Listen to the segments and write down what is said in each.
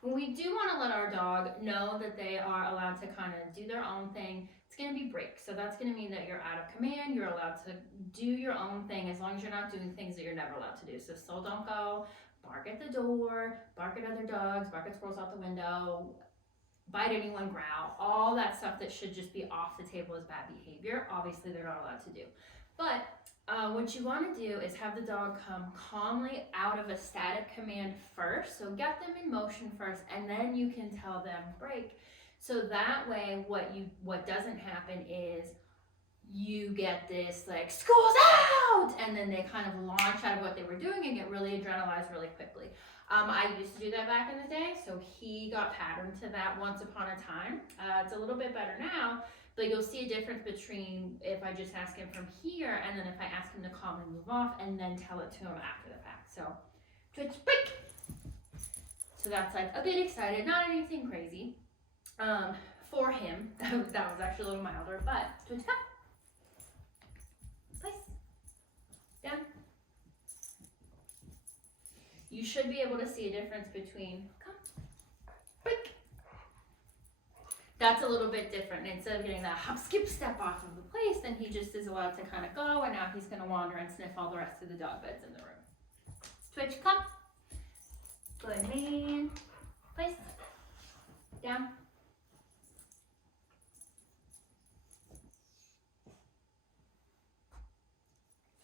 when we do want to let our dog know that they are allowed to kind of do their own thing, it's going to be break. So that's going to mean that you're out of command. You're allowed to do your own thing as long as you're not doing things that you're never allowed to do. So still don't go bark at the door, bark at other dogs, bark at squirrels out the window, bite anyone, growl, all that stuff that should just be off the table as bad behavior. Obviously, they're not allowed to do. But what you want to do is have the dog come calmly out of a static command first. So get them in motion first, and then you can tell them break. So that way, what doesn't happen is you get this like school's out, and then they kind of launch out of what they were doing and get really adrenalized really quickly. I used to do that back in the day, so he got patterned to that once upon a time. It's a little bit better now, but you'll see a difference between if I just ask him from here and then if I ask him to calmly move off and then tell it to him after the fact. So, twitch, break. So that's like a bit excited, not anything crazy. For him, that was actually a little milder, but twitch, come. Place. Down. You should be able to see a difference between come, break. That's a little bit different. Instead of getting that hop, skip, step off of the place, then he just is allowed to kind of go, and now he's going to wander and sniff all the rest of the dog beds in the room. Twitch, come. Good man. Place. Down.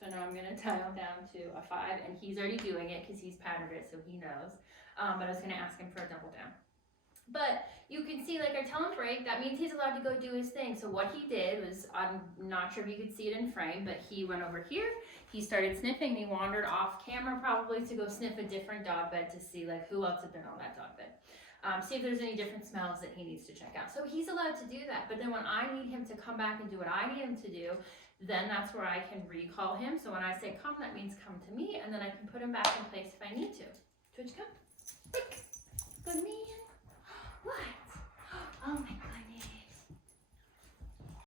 So now I'm going to dial down to a 5, and he's already doing it because he's patterned it, so he knows. But I was going to ask him for a double down. But you can see, like, I tell him break, that means he's allowed to go do his thing. So what he did was, I'm not sure if you could see it in frame, but he went over here, he started sniffing, and he wandered off camera probably to go sniff a different dog bed to see, like, who else had been on that dog bed. See if there's any different smells that he needs to check out. So he's allowed to do that. But then when I need him to come back and do what I need him to do, then that's where I can recall him. So when I say come, that means come to me, and then I can put him back in place if I need to. Twitch, come.